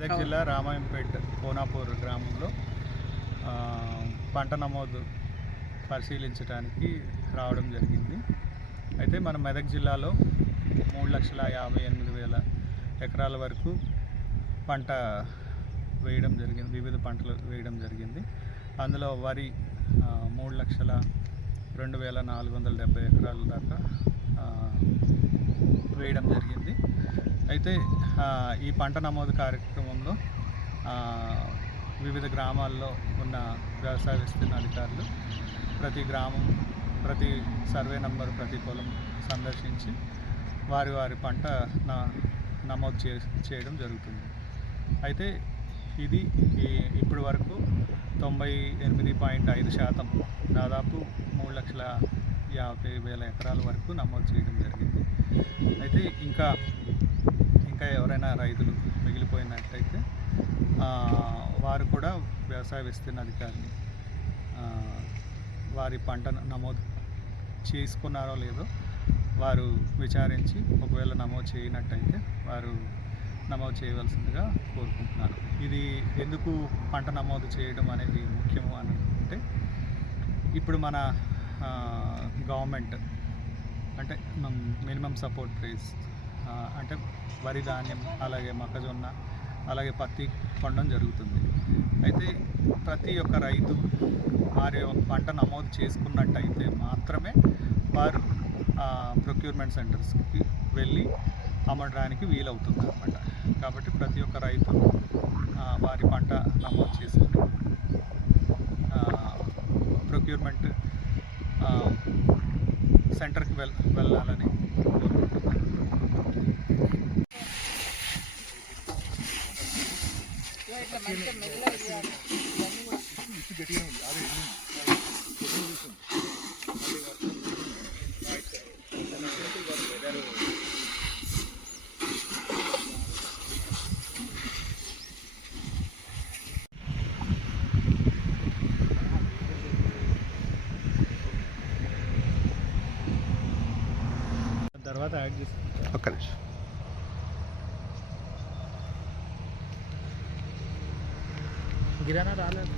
మెదక్ జిల్లా రామాయంపేట కోనాపూర్ గ్రామంలో పంట నమోదు పరిశీలించడానికి రావడం జరిగింది. అయితే మన మెదక్ జిల్లాలో 3,58,000 ఎకరాల వరకు పంట వేయడం జరిగింది, వివిధ పంటలు వేయడం జరిగింది. అందులో వరి 3,02,470 ఎకరాల దాకా వేయడం జరిగింది. అయితే ఈ పంట నమోదు కార్యక్రమంలో వివిధ గ్రామాల్లో ఉన్న వ్యవసాయ విస్తీర్ణ అధికారులు ప్రతి గ్రామం, ప్రతి సర్వే నంబర్, ప్రతి పొలం సందర్శించి వారి పంట నమోదు చేయడం జరుగుతుంది. అయితే ఇది ఇప్పటి వరకు 98.5% దాదాపు 3,50,000 ఎకరాల వరకు నమోదు చేయడం జరిగింది. అయితే ఇంకా ఎవరైనా రైతులు మిగిలిపోయినట్టయితే వారు కూడా వ్యవసాయ విస్తీర్ణ అధికారిని వారి పంట నమోదు చేసుకున్నారో లేదో వారు విచారించి ఒకవేళ నమోదు చేయనట్టయితే వారు నమోదు చేయవలసిందిగా కోరుకుంటున్నాను. ఇది ఎందుకు పంట నమోదు చేయడం అనేది ముఖ్యము అని అంటే, ఇప్పుడు మన గవర్నమెంట్ అంటే మినిమం సపోర్ట్ ప్రైస్ అంటే వరి ధాన్యం, అలాగే మొక్కజొన్న, అలాగే పత్తి కొనడం జరుగుతుంది. అయితే ప్రతి ఒక్క రైతు వారి పంట నమోదు చేసుకున్నట్టయితే మాత్రమే వారు ప్రొక్యూర్మెంట్ సెంటర్స్కి వెళ్ళి అమ్మడానికి వీలవుతుంది అన్నమాట. కాబట్టి ప్రతి ఒక్క రైతు వారి పంట నమోదు చేసుకుని ప్రొక్యూర్మెంట్ సెంటర్కి వెళ్ళాలని కోరుకుంటున్నాను. తర్వాత యాడ్ చేస్తాను. ఒక్క నిమిషం. గిరానా రాలేదు.